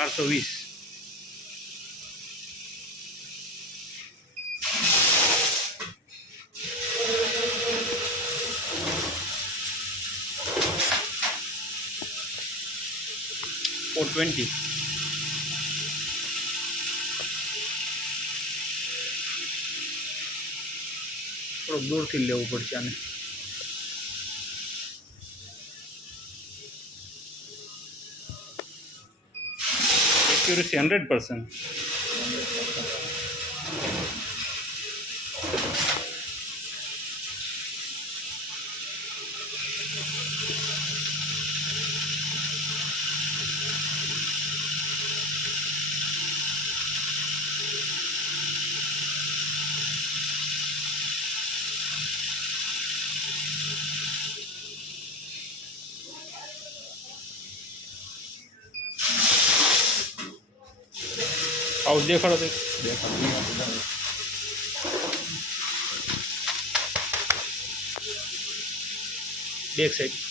420। $420। થોડુંક દૂરથી લેવું પડશે આને। એક્યુરેસી 100%। પાઉચ દેખાડો તો બેક સાઈડ।